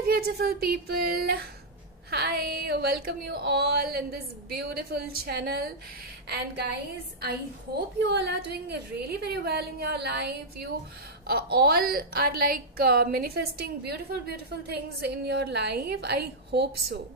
my beautiful people. Hi, welcome you all in this beautiful channel. And guys, I hope you all are doing really very well in your life. You all are like manifesting beautiful things in your life. I hope so.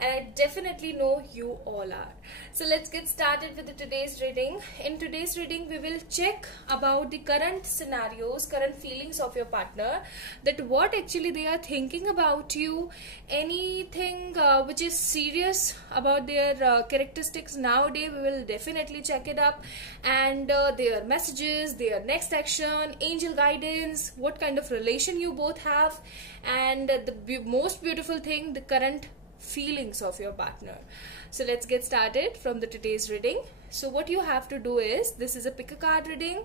And I definitely know you all are. So let's get started with today's reading. In today's reading, we will check about the current scenarios, current feelings of your partner, that what actually they are thinking about you, anything which is serious about their characteristics nowadays. We will definitely check it up, and their messages, their next action, angel guidance, what kind of relation you both have, and the most beautiful thing, the current feelings of your partner. So let's get started from the today's reading. So what you have to do is, this is a pick a card reading,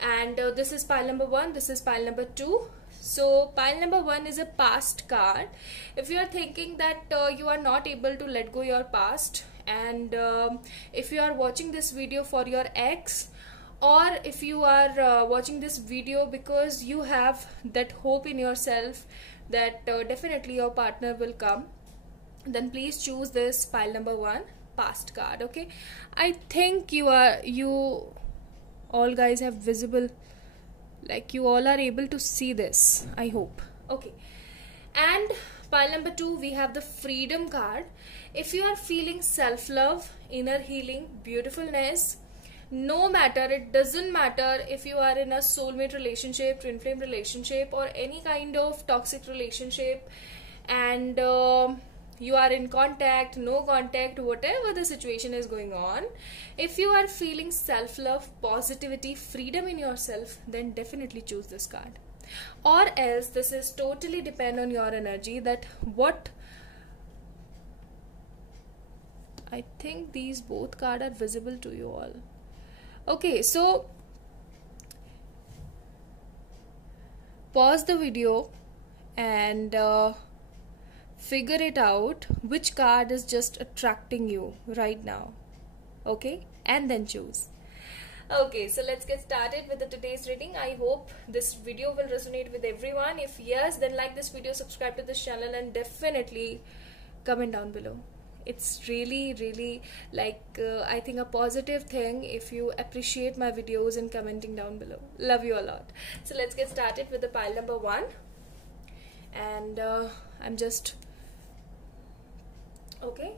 and this is pile number 1, this is pile number 2. So pile number 1 is a past card. If you are thinking that you are not able to let go your past, and if you are watching this video for your ex, or if you are watching this video because you have that hope in yourself that definitely your partner will come, then please choose this pile number 1 past card. Okay, I think you all guys have visible, like you all are able to see this, I hope. Okay, and pile number 2 we have the freedom card. If you are feeling self-love, inner healing, beautifulness, no matter, it doesn't matter if you are in a soulmate relationship, twin flame relationship, or any kind of toxic relationship, and you are in contact, no contact, whatever the situation is going on, if you are feeling self-love, positivity, freedom in yourself, then definitely choose this card. Or else this is totally depend on your energy, that what I think these both cards are visible to you all. Okay, so pause the video and figure it out which card is just attracting you right now. Okay, and then choose. Okay, so let's get started with today's reading. I hope this video will resonate with everyone. If yes, then like this video, subscribe to this channel, and definitely comment down below. It's really like I think a positive thing if you appreciate my videos and commenting down below. Love you a lot. So let's get started with the pile number 1, and I'm just okay,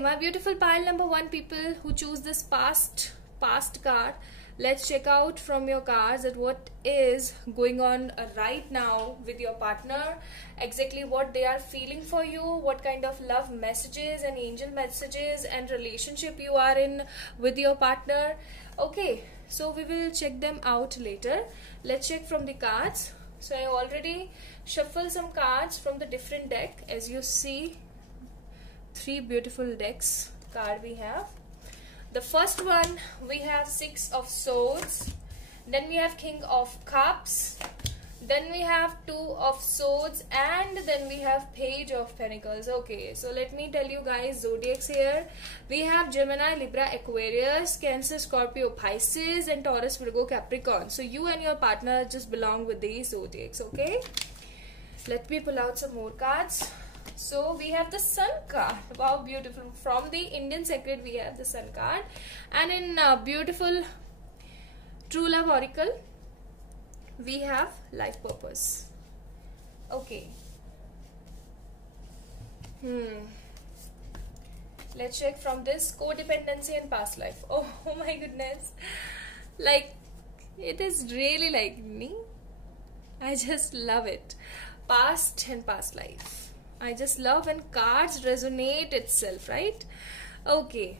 my beautiful pile number 1 people who choose this past card, let's check out from your cards that what is going on right now with your partner, exactly what they are feeling for you, what kind of love messages and angel messages and relationship you are in with your partner. Okay, so we will check them out later. Let's check from the cards. So I already shuffle some cards from the different deck. As you see, 3 beautiful decks card we have. The first one we have 6 of Swords, then we have King of Cups, then we have 2 of Swords, and then we have Page of Pentacles. Okay, so let me tell you guys zodiacs here. We have Gemini, Libra, Aquarius, Cancer, Scorpio, Pisces, and Taurus, Virgo, Capricorn. So you and your partner just belong with these zodiacs. Okay, let me pull out some more cards. So we have the Sun card. Wow, beautiful. From the Indian Sacred we have the Sun card, and in beautiful True Love Oracle we have Life Purpose. Okay, let's check from this Codependency and Past Life. Oh my goodness, like it is really like me. I just love it. Past and past life, I just love when cards resonate itself, right? Okay,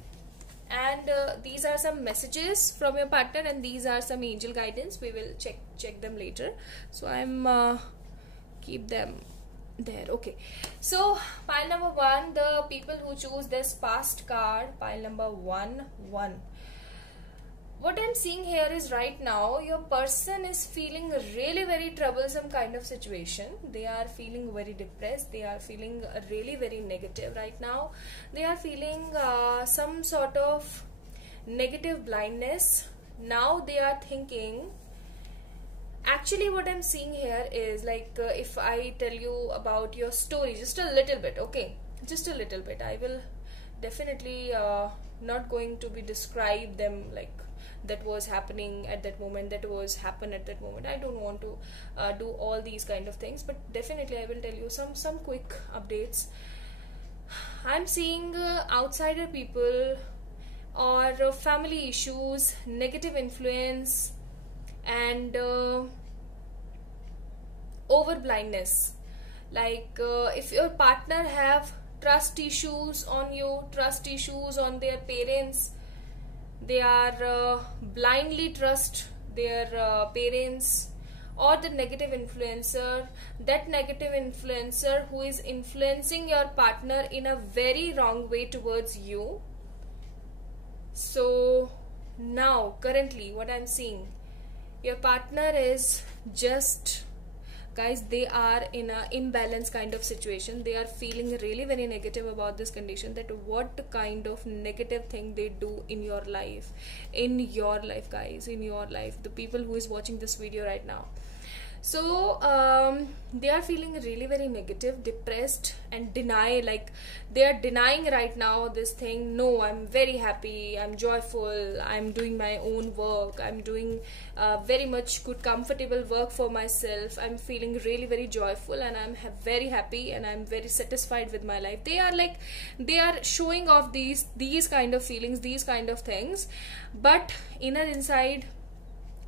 and these are some messages from your partner, and these are some angel guidance. We will check them later, so I'm keep them there. Okay, so pile number 1, the people who choose this past card, pile number 1. What I'm seeing here is right now your person is feeling really very troublesome kind of situation. They are feeling very depressed. They are feeling really very negative right now. They are feeling some sort of negative blindness. Now they are thinking Actually, what I'm seeing here is like, if I tell you about your story just a little bit, okay, just a little bit, I will definitely not going to be describe them like that was happening at that moment, that was happen at that moment. I don't want to do all these kind of things, but definitely I will tell you some quick updates. I'm seeing outsider people or family issues, negative influence, and over blindness. Like, if your partner have trust issues on you, trust issues on their parents, they are blindly trust their parents, or the negative influencer, that negative influencer who is influencing your partner in a very wrong way towards you. So now currently what I'm seeing, your partner is just, guys, they are in a imbalance kind of situation. They are feeling really very negative about this condition, that what kind of negative thing they do in your life, guys, in your life, the people who is watching this video right now. So they are feeling really very negative, depressed, and like they are denying right now this thing. No, I'm very happy, I'm joyful, I'm doing my own work, I'm doing very much good comfortable work for myself, I'm feeling really very joyful, and I'm very happy, and I'm very satisfied with my life. They are like, they are showing off these kind of feelings, these kind of things, but inner inside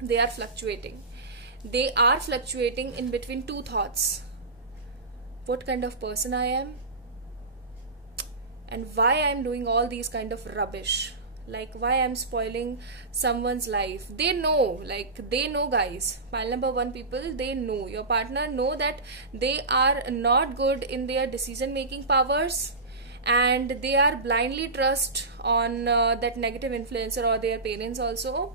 they are fluctuating. They are fluctuating in between two thoughts: what kind of person I am, and why I'm doing all these kind of rubbish, like why I'm spoiling someone's life. They know, like they know, guys, pile number one people, they know, your partner know that they are not good in their decision making powers, and they are blindly trust on that negative influencer or their parents also.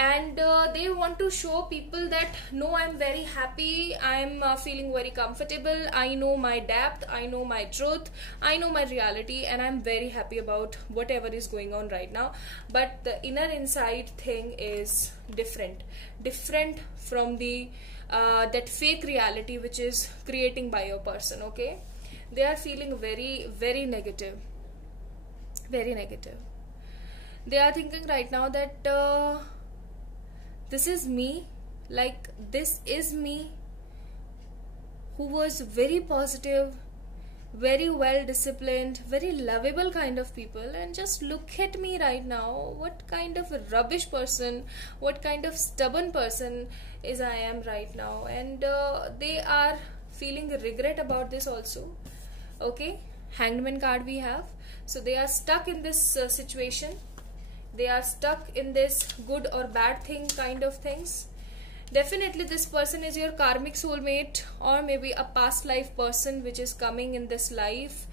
And they want to show people that no, I'm very happy, I'm feeling very comfortable, I know my depth, I know my truth, I know my reality, and I'm very happy about whatever is going on right now. But the inner inside thing is different from the that fake reality which is creating by your person. Okay, they are feeling very very negative, very negative. They are thinking right now that this is me, like this is me, who was very positive, very well disciplined, very lovable kind of people, and just look at me right now, what kind of a rubbish person, what kind of stubborn person is I am right now. And they are feeling regret about this also. Okay, hangman card we have. So they are stuck in this situation. They are stuck in this good or bad thing kind of things. Definitely this person is your karmic soulmate, or maybe a past life person which is coming in this life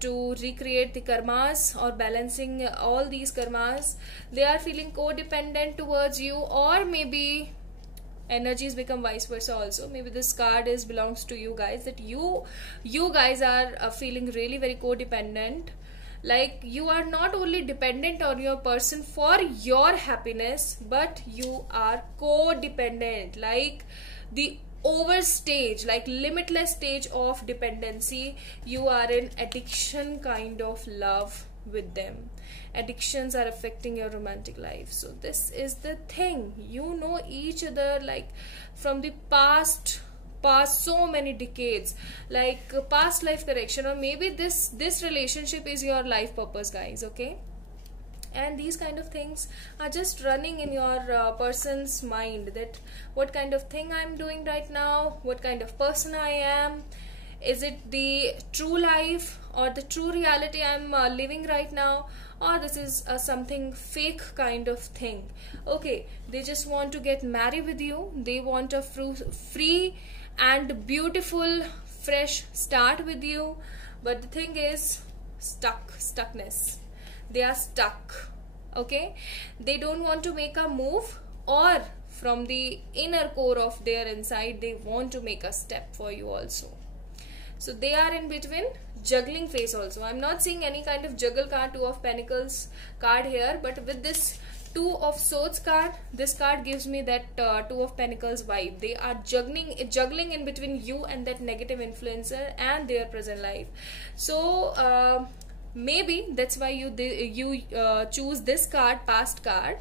to recreate the karmas or balancing all these karmas. They are feeling codependent towards you, or maybe energies become vice versa also. Maybe this card is belongs to you guys, that you guys are feeling really very codependent. Like you are not only dependent on your person for your happiness, but you are codependent, like the overstage, like limitless stage of dependency. You are in addiction kind of love with them. Addictions are affecting your romantic life. So this is the thing, you know each other like from the past so many decades, like past life correction, or maybe this relationship is your life purpose, guys. Okay, and these kind of things are just running in your person's mind, that what kind of thing I'm doing right now, what kind of person I am, is it the true life or the true reality I'm living right now, or this is something fake kind of thing. Okay, they just want to get married with you, they want a free and beautiful fresh start with you, but the thing is stuckness. They are stuck. Okay, they don't want to make a move, or from the inner core of their inside they want to make a step for you also. So they are in between juggling phase also. I'm not seeing any kind of juggle card, two of pentacles card here, but with this Two of Swords card. This card gives me that Two of Pentacles vibe. They are juggling in between you and that negative influencer and their present life. So maybe that's why you choose this card, past card,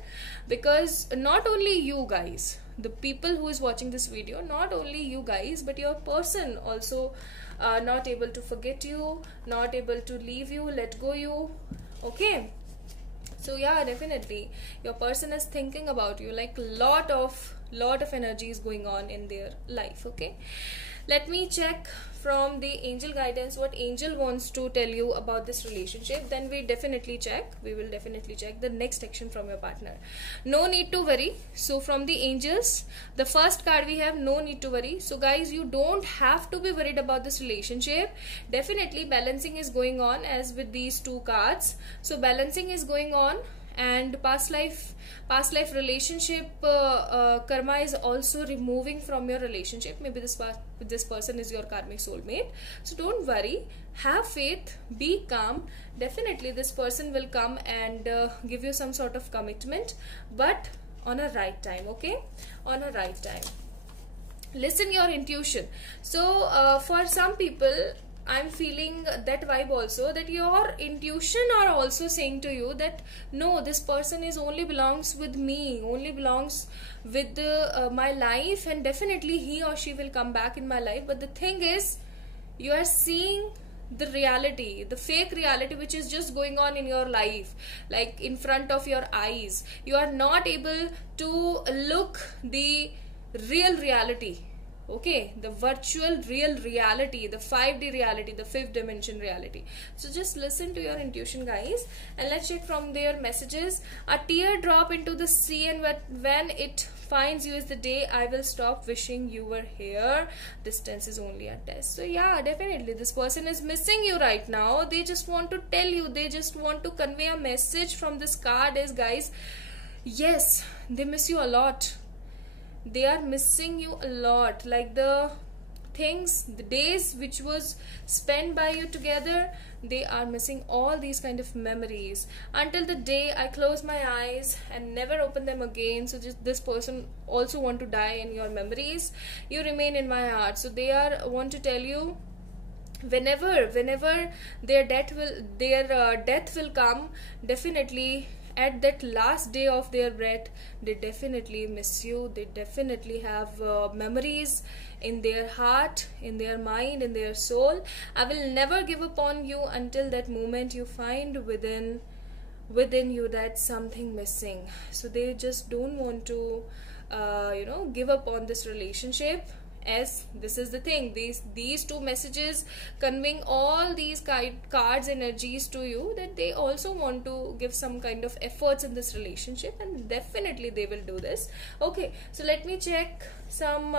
because not only you guys, the people who is watching this video, not only you guys, but your person also not able to forget you, not able to leave you, let go you. Okay, so yeah, definitely your person is thinking about you, like lot of energy is going on in their life. Okay, let me check from the angel guidance what angel wants to tell you about this relationship. Then we will definitely check the next action from your partner. No need to worry. So from the angels, the first card we have, no need to worry. So guys, you don't have to be worried about this relationship. Definitely balancing is going on, as with these two cards. So balancing is going on, and past life relationship karma is also removing from your relationship. Maybe this person is your karmic soulmate. So don't worry, have faith, be calm. Definitely this person will come and give you some sort of commitment, but on a right time. Okay, on a right time. Listen your intuition. So for some people, I'm feeling that vibe also, that your intuition are also saying to you that no, this person is only belongs with me, only belongs with my life, and definitely he or she will come back in my life. But the thing is, you are seeing the reality, the fake reality, which is just going on in your life, like in front of your eyes. You are not able to look the real reality. Okay, the virtual real reality, the 5D reality, the 5th dimension reality. So just listen to your intuition, guys, and let's check from their messages. A tear drop into the sea, and when it finds you is the day I will stop wishing you were here. Distance is only a test. So yeah, definitely this person is missing you right now. They just want to tell you, they just want to convey a message from this card is, guys, yes, they miss you a lot. They are missing you a lot, like the things, the days which was spent by you together. They are missing all these kind of memories until the day I close my eyes and never open them again. So just this person also want to die in your memories. You remain in my heart. So they are want to tell you, whenever their death will come, definitely at that last day of their breath, they definitely miss you. They definitely have memories in their heart, in their mind, in their soul. I will never give up on you until that moment you find within you that something missing. So they just don't want to give up on this relationship. As this is the thing, these two messages conveying all these cards energies to you, that they also want to give some kind of efforts in this relationship, and definitely they will do this. Okay, so let me check some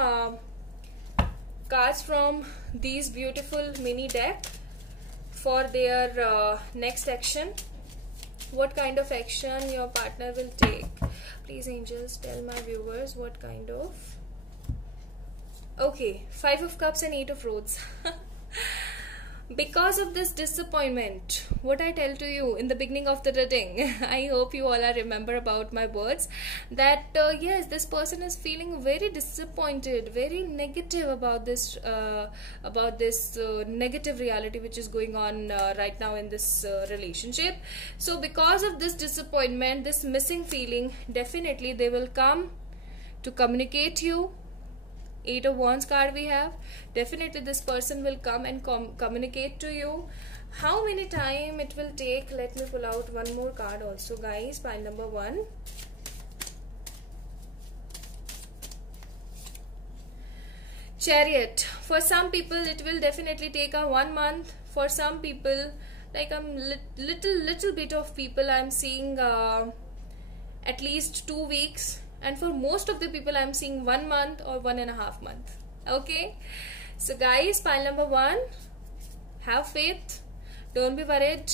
cards from these beautiful mini deck for their next action. What kind of action your partner will take? Please angels, tell my viewers what kind of. Okay, 5 of Cups and 8 of Rods. Because of this disappointment, what I tell to you in the beginning of the reading, I hope you all are remember about my words, that yes, this person is feeling very disappointed, very negative about this negative reality which is going on right now in this relationship. So because of this disappointment, this missing feeling, definitely they will come to communicate you. 8 of Wands card we have. Definitely this person will come and communicate to you. How many time it will take? Let me pull out one more card also, guys. Pile number 1. Chariot. For some people it will definitely take a 1 month. For some people, like little bit of people, I'm seeing at least 2 weeks. And for most of the people, I'm seeing 1 month or 1.5 months. Okay, so guys, pile number 1, have faith, don't be worried,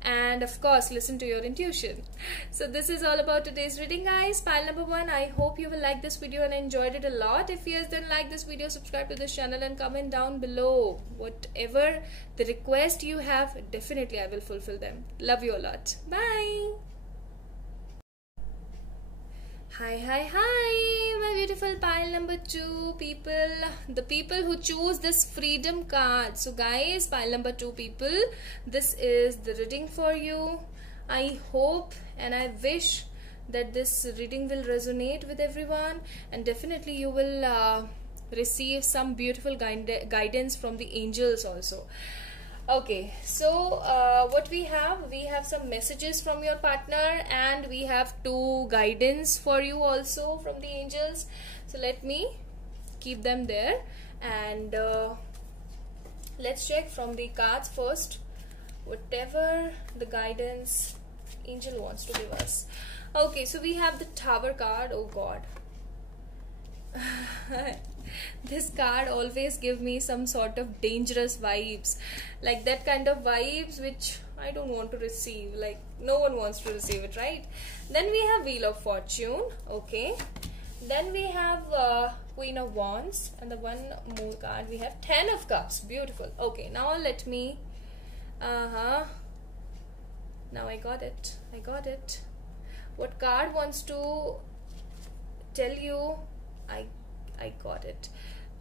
and of course listen to your intuition. So this is all about today's reading, guys. Pile number 1, I hope you will like this video and enjoyed it a lot. If yes, then like this video, subscribe to this channel, and comment down below whatever the request you have. Definitely I will fulfill them. Love you a lot. Bye. Hi, my beautiful pile number 2 people, the people who choose this freedom card. So guys, pile number 2 people, this is the reading for you. I hope and I wish that this reading will resonate with everyone, and definitely you will receive some beautiful guidance from the angels also. Okay, so what we have some messages from your partner, and we have 2 guidance for you also from the angels. So let me keep them there, and let's check from the cards first whatever the guidance angel wants to give us. Okay, so we have the Tower card. Oh god. This card always give me some sort of dangerous vibes, like that kind of vibes which I don't want to receive, like no one wants to receive it, right? Then we have Wheel of Fortune. Okay, then we have Queen of Wands, and the one more card we have Ten of Cups. Beautiful. Okay, now let me now I got it. What card wants to tell you? I got it.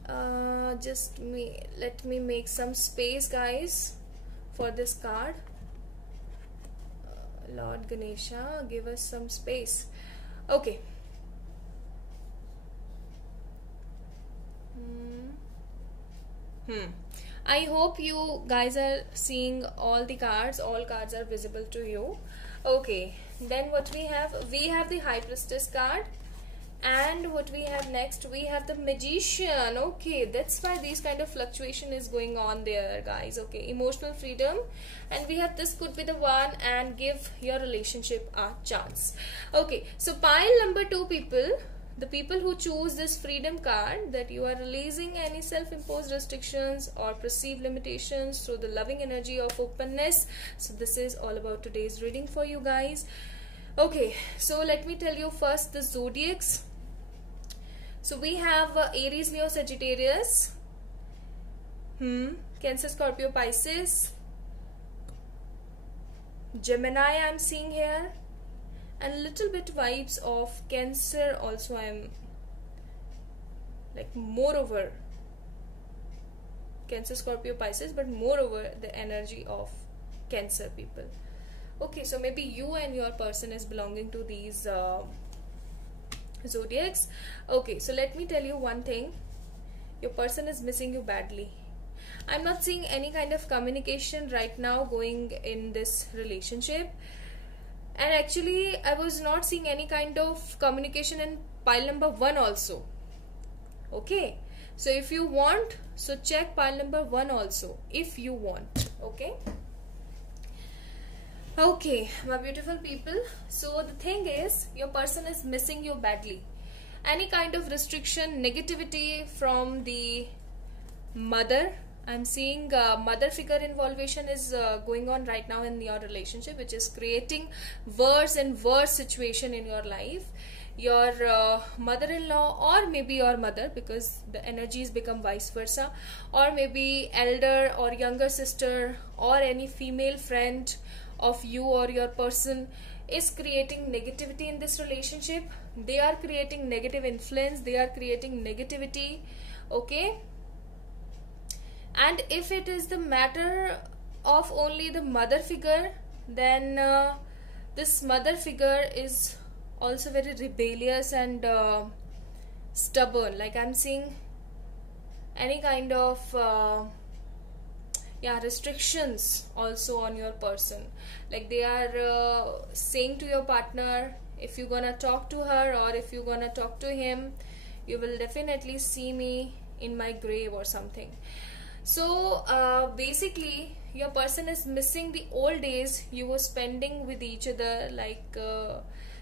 Let me make some space, guys, for this card. Lord Ganesha, give us some space. Okay. I hope you guys are seeing all the cards. All cards are visible to you. Okay. Then what we have the High Priestess card. And what we have next, we have the Magician. Okay, that's why these kind of fluctuation is going on there, guys. Okay, emotional freedom, and we have this could be the one, and give your relationship a chance. Okay, so pile number 2 people, the people who choose this freedom card, that you are releasing any self-imposed restrictions or perceived limitations through the loving energy of openness. So this is all about today's reading for you guys. Okay, so let me tell you first the zodiacs. So we have Aries, Leo, Sagittarius, Cancer, Scorpio, Pisces, Gemini I'm seeing here, and a little bit vibes of Cancer also. I'm like moreover Cancer, Scorpio, Pisces, but moreover the energy of Cancer people. Okay, so maybe you and your person is belonging to these zodiacs. Okay, so let me tell you one thing. Your person is missing you badly. I'm not seeing any kind of communication right now going in this relationship. And actually, I was not seeing any kind of communication in pile number 1 also. Okay, so if you want, so check pile number 1 also if you want. Okay. Okay, my beautiful people, so the thing is, your person is missing you badly. Any kind of restriction, negativity from the mother, I'm seeing mother figure involvement is going on right now in your relationship, which is creating worse and worse situation in your life. Your mother-in-law, or maybe your mother, because the energies become vice versa, or maybe elder or younger sister, or any female friend of you or your person is creating negativity in this relationship. They are creating negative influence, they are creating negativity. Okay, and if it is the matter of only the mother figure, then this mother figure is also very rebellious and stubborn. Like I'm seeing any kind of restrictions also on your person. Like they are saying to your partner, if you're gonna talk to her or if you're gonna talk to him, you will definitely see me in my grave or something. So basically your person is missing the old days you were spending with each other, like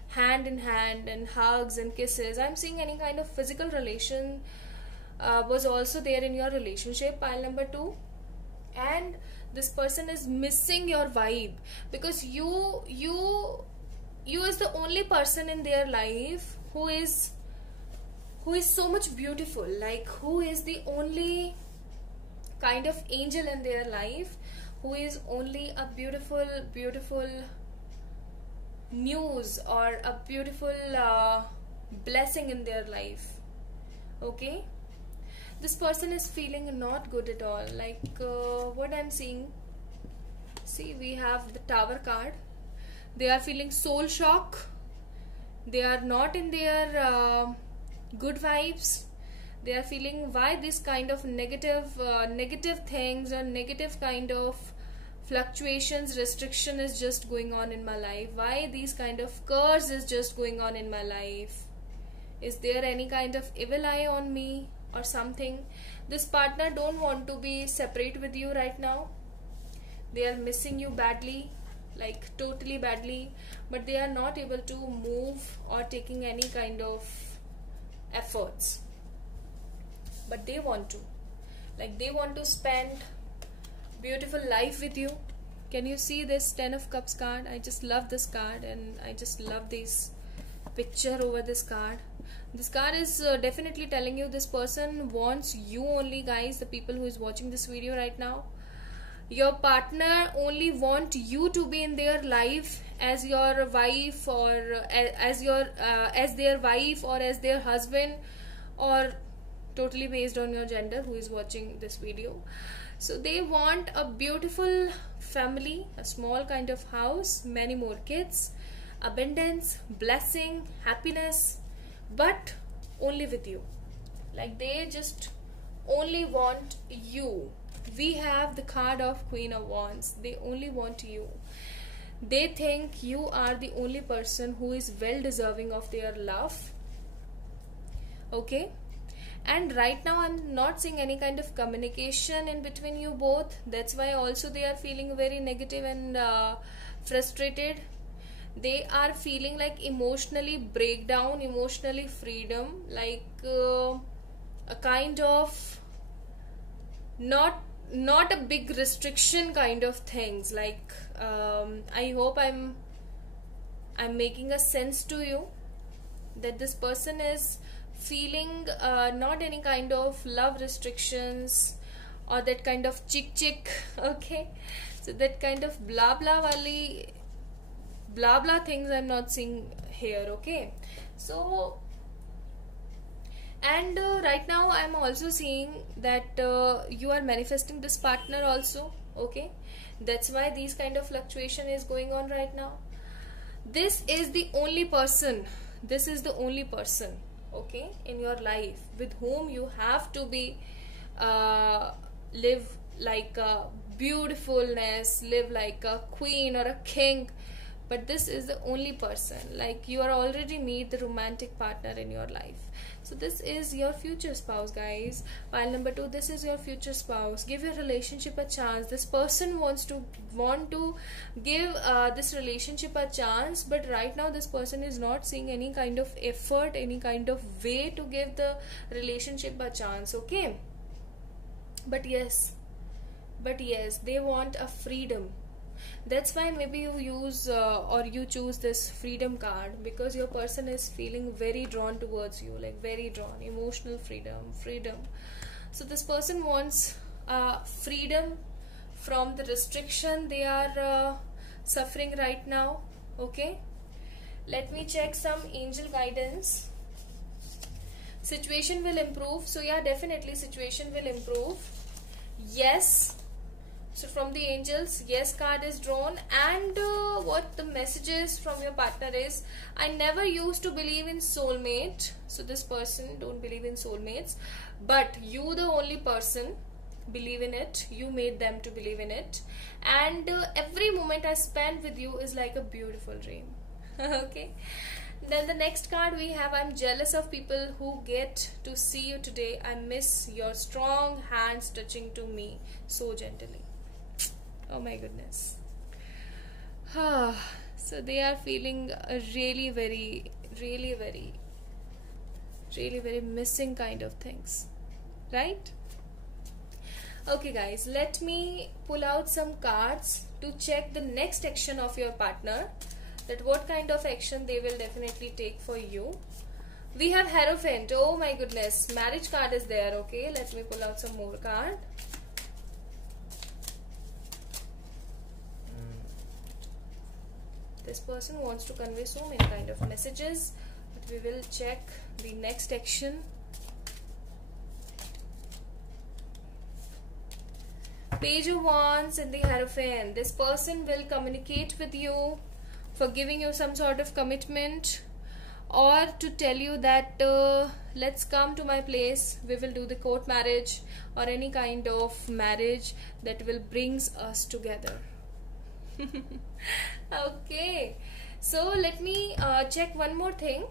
hand in hand and hugs and kisses. I'm seeing any kind of physical relation was also there in your relationship, pile number 2. And this person is missing your vibe, because you is the only person in their life who is so much beautiful, like who is the only kind of angel in their life, who is only a beautiful muse or a beautiful blessing in their life. Okay, this person is feeling not good at all. Like what I'm seeing, see, we have the Tower card. They are feeling soul shock. They are not in their good vibes. They are feeling, why this kind of negative things or negative kind of fluctuations, restriction is just going on in my life. Why these kind of curse is just going on in my life? Is there any kind of evil eye on me or something? This partner don't want to be separate with you right now. They are missing you badly, like totally badly, but they are not able to move or taking any kind of efforts. But they want to, like, they want to spend beautiful life with you. Can you see this 10 of Cups card? I just love this card, and I just love this picture over this card. This card is definitely telling you this person wants you only, guys, the people who is watching this video right now. Your partner only want you to be in their life as your wife, or as their wife, or as their husband, or totally based on your gender who is watching this video. So they want a beautiful family, a small kind of house, many more kids, abundance, blessing, happiness, but only with you. Like, they just only want you. We have the card of Queen of Wands. They only want you. They think you are the only person who is well deserving of their love. Okay, and right now I'm not seeing any kind of communication in between you both. That's why also they are feeling very negative and frustrated. They are feeling like emotionally breakdown, emotionally freedom, like a kind of not a big restriction kind of things. Like I hope I'm making a sense to you, that this person is feeling not any kind of love restrictions or that kind of chick. Okay, so that kind of blah blah things I'm not seeing here. Okay, so, and right now I'm also seeing that you are manifesting this partner also. Okay, that's why these kind of fluctuation is going on right now. This is the only person, okay, in your life with whom you have to be live like a beautifulness, live like a queen or a king. But this is the only person, like, you are already meet the romantic partner in your life. So this is your future spouse, guys. Pile number 2, this is your future spouse. Give your relationship a chance. This person want to give this relationship a chance, but right now this person is not seeing any kind of effort, any kind of way to give the relationship a chance. Okay, but yes, they want a freedom. That's why maybe you use or you choose this freedom card, because your person is feeling very drawn towards you, like very drawn, emotional freedom. So this person wants freedom from the restriction they are suffering right now. Okay, let me check some angel guidance. Situation will improve. So yeah, definitely situation will improve. Yes. So from the angels, yes card is drawn. And what the messages from your partner is, I never used to believe in soulmate. So this person don't believe in soulmates, but you, the only person, believe in it. You made them to believe in it. And every moment I spend with you is like a beautiful dream. Okay. Then the next card we have, I'm jealous of people who get to see you today. I miss your strong hands touching to me so gently. Oh my goodness. So they are feeling a really very missing kind of things, right? Okay guys, let me pull out some cards to check the next action of your partner, that what kind of action they will definitely take for you. We have Hierophant. Oh my goodness, marriage card is there. Okay, let me pull out some more card. This person wants to convey so many kind of messages, but we will check the next action. Page of Wands and the Hierophant. This person will communicate with you for giving you some sort of commitment, or to tell you that let's come to my place, we will do the court marriage or any kind of marriage that will brings us together. Okay, so let me check one more thing.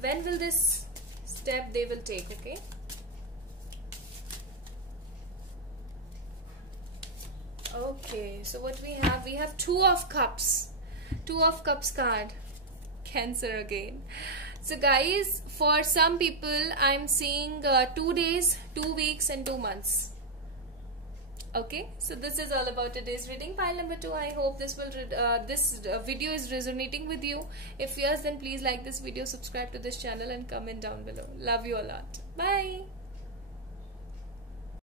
When will this step they will take? Okay, okay, so what we have Two of Cups. Two of Cups card. Cancer again. So guys, for some people I'm seeing 2 days, 2 weeks and 2 months. Okay, so this is all about today's reading, pile number 2. I hope this video is resonating with you. If yes, then please like this video, subscribe to this channel and comment down below. Love you a lot. Bye.